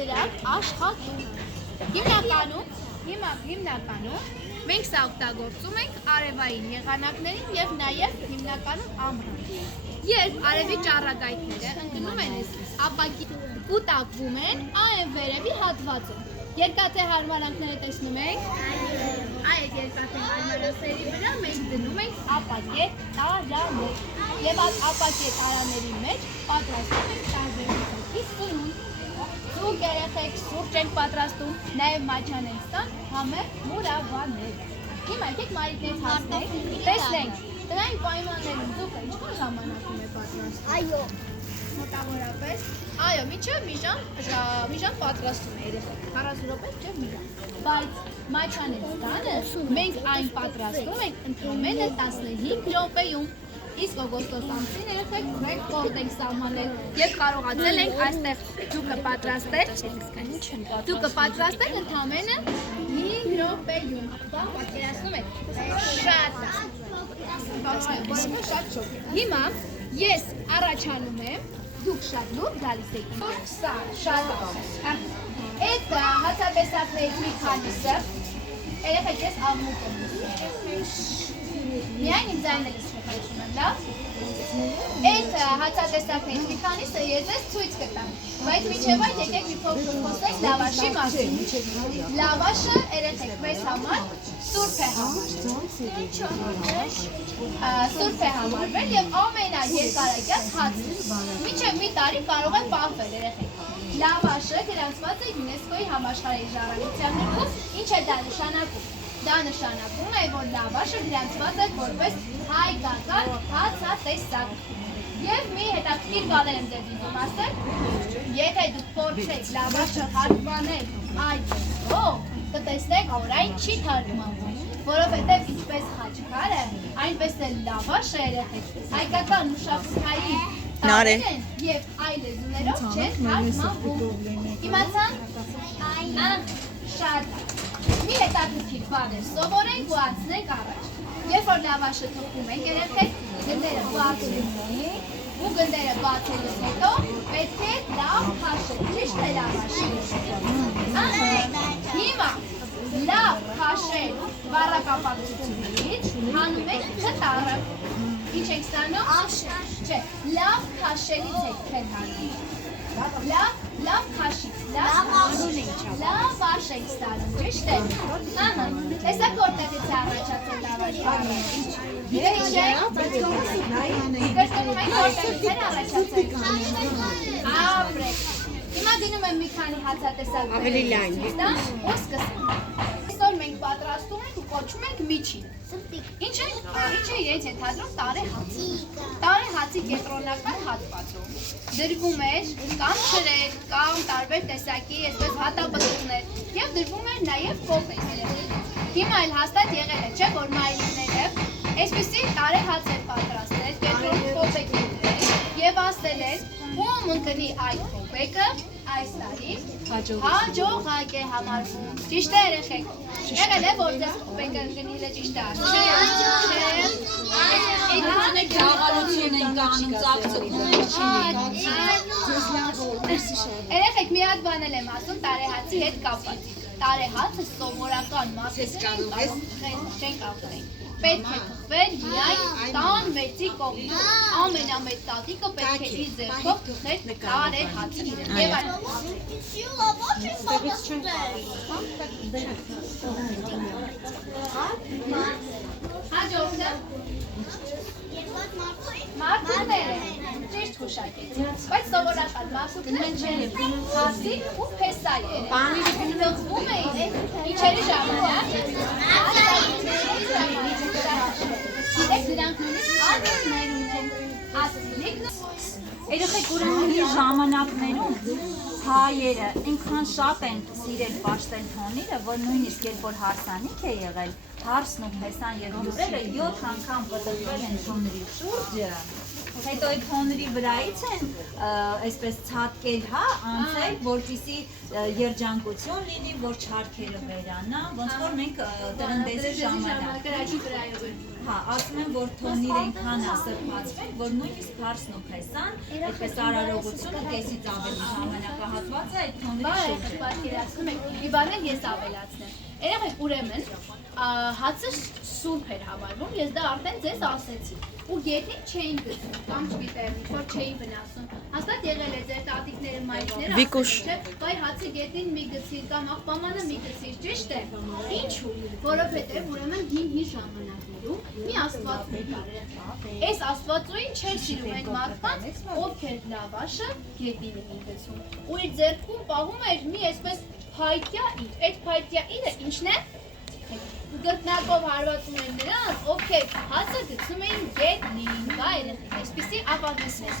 դրանք աշխատում են։ Հիմնականում մենք սա օգտագործում ենք արևային եղանակներին եւ նաեւ հիմնականում ամռան։ Երբ արևի ճառագայթները ընկնում են ապակի կուտակվում են այն վերևի հատվածում։ Երկաթե հարմարանքները տեսնում եք։ Այդ երկաթե հարմարանքների վրա մենք դնում ենք ապակե տարաներ։ Եվ այդ ապակե տարաների մեջ պատրաստում ենք տարբեր տեսակի սնունդ։ Սուրճ երեխեք, սուրճ ենք պատրաստում, նաև մաչան ենք ստան, համեղ մուրավաներ։ Հիմա եկեք Մարիկնից հասնենք, տեսնենք, տնային պայմաններում ձուկը ինչքան ժամանակում է պատրաստում։ Այո։ Մոտավորապես, այո, մինչև մի ժամ պատրաստում է երեխեք, 40 րոպե չէ մի ժամ։ Բայց մաչան ենք ստանը, մենք այն պատրաստում ենք ընդամենը 15 րոպեում։ Իսկ օգոստոս ամսին երեխեք մենք կողտ ենք սահմանել եւ կարողացել ենք այստեղ ձուկը պատրաստել ընդամենը 5 րոպեում։ Դա պատկերացնում եք շատ շոկ։ Հիմա ես առաջանում եմ, դուք շատ լուրջ գալիս եք։ Սա շատ այդ հացատեսակներից մի քանիսը երեխեք ես աղմուկ եմ։ Միայն իմ ձայնը լսվում եմ, լավ։ Այդ հացատեսակներից մի քանիսը ես ձեզ ցույց կտամ, բայց մինչև այդ եկեք մի փոքր խոսենք լավաշի մասին։ Լավաշը երեխեք մեզ համար սուրբ է համարվել եւ ամենաերկարակյաց հացն է։ Մինչև մի տարի կարող է պահվել երեխեք։ Լավաշը գրանցված է ՅՈՒՆԵՍԿՕ-ի համաշխարհային ժառանգության ներքո, ինչ է դա նշանակում։ Դա նշանակում է, որ լավաշը գրանցված է որպես հայկական հացատեսակ։ Եվ մի հետաքրքիր բաներ եմ ձեզ ուզում ասել, եթե դուք փորձեք լավաշը թարգմանել այդ ձևով, կտեսնեք, որ այն չի թարգմանվում, որովհետև ինչպես խաչքարը, այնպես էլ լավաշը երեխեք հայկական մշակութային տարրեր են եւ այլ լեզուներով չեն թարգմանվում։ Իմացան։ Շատ մի հետաքրքիր բան է, սովորենք ու անցնենք առաջ։ Երբ որ լավաշը թողում ենք երեխեք, գնդերը բացում ենք, ու գնդերը բացելուց հետո պետք է լավ քաշել, ճիշտ է լավաշը։ Հիմա լավ քաշել վառակապակցությունից հանում ենք կտարը։ Ինչ ենք ստանում։ Չէ, լավ քաշելից ենք հանում։ Լավ քաշից, լավ աշ ենք ստանում, ճիշտ է։ Տեսակ որտեղից է առաջացել լավաշի բառը։ Ինչ է։ Կրկնում ենք որտեղից է առաջացել։ Ապրեք։ Հիմա գնում եմ մի քանի հացատեսակ ավելի լայն։ Ու սկսենք։ Այսօր մենք պատրաստում ենք ու կոչում ենք միջին։ Ինչ է իրենց ենթադրում տարեհաց։ Տարեհացի կենտրոնական հատվածում դրվում էր կամ ջրեր, կամ տարբեր տեսակի այսպես հատապտուղներ եւ դրվում էր նաեւ կոպեկ։ Հիմա էլ հաստատ եղել է, չէ՞ որ մայրիկները այսպեսի տարեհաց են պատրաստել, կենտրոնում կոպեկներ եւ ասել են, ում ընկնի այդ կոպեկը այս տարի հաջողակ է համարվում։ Ճիշտ է երեխեք։ Եղել է որ ձեզ կոպեկը ընկնիլ է ճիշտ է։ Երեխեք մի հատ բան եմ ասում տարեհացի հետ կապված։ Տարեհացը սովորական մասից չենք ապրենք։ Պետք է թխվել միայն տան մեծի կողմից։ Ամենամեծ տատիկը պետք է իր ձեռքով թխել տարեհացը։ Եվ այլ։ Հաջորդը մարդուները ճիշտ հուշակեց, բայց սովորական մարդուները չեն հասի ու փեսայեր։ Թխվում էին իջերի ժամանակ։ Գիտեք դրանք նույնիսկ ալիքներ ունեն։ Երեխեք ուրեմն իր ժամանակներում հայերը այնքան շատ են սիրել պաշտել թոնիրը, որ նույնիսկ երբ որ հարսանիք է եղել, հարսն ու փեսան եւ ջուրերը 7 անգամ պտտվել են թոնրի շուրջը, Հետո այդ թոնների վրայից են այսպես ցատկել, հա, անցել, որպեսզի երջանկություն լինի, որ չարքերը վերանա, ոնց որ մենք տրնդեզի ժամանակ։ Հա, ասում են, որ թոնիր այնքան է սրբացվել, որ նույնիսկ Փարսն ու Փեսան, այդպես արարողությունը կեսից ավելի ժամանակահատված է այդ թոնների շուրջը։ Պատկերացնում եք, մի բան էլ ես ավելացնեմ։ Երեք ուրեմն հացը սուրբ էր հավարվում, ես դա արդեն ձեզ ասեցի։ Ու գետին չէին գցում, կամ չգիտեմ, որ չէին վնասում։ Հաստատ եղել է ձեր տատիկները, մայրիկները, Վիկուշ։ չէ, բայ հացը գետին մի գցիր կամ աղբամանը մի գցիր, ճիշտ է։ Ինչու՞։ Որովհետև ուրեմն հին ժամանակներում մի աստվածուհի կար։ Այս աստվածուհին չէր սիրում այն մարդկանց, ովքեր լավաշը գետին էին գցում։ Ու իր ձեռքում պահում էր մի այսպես փայտյա իր։ Այդ փայտյա իրը ինչն է։ Գտնակով հարվածում են նրանց, ովքեր հացը գցում էին գետնին, դա երեխեք, այսպիսի ապահովություն է։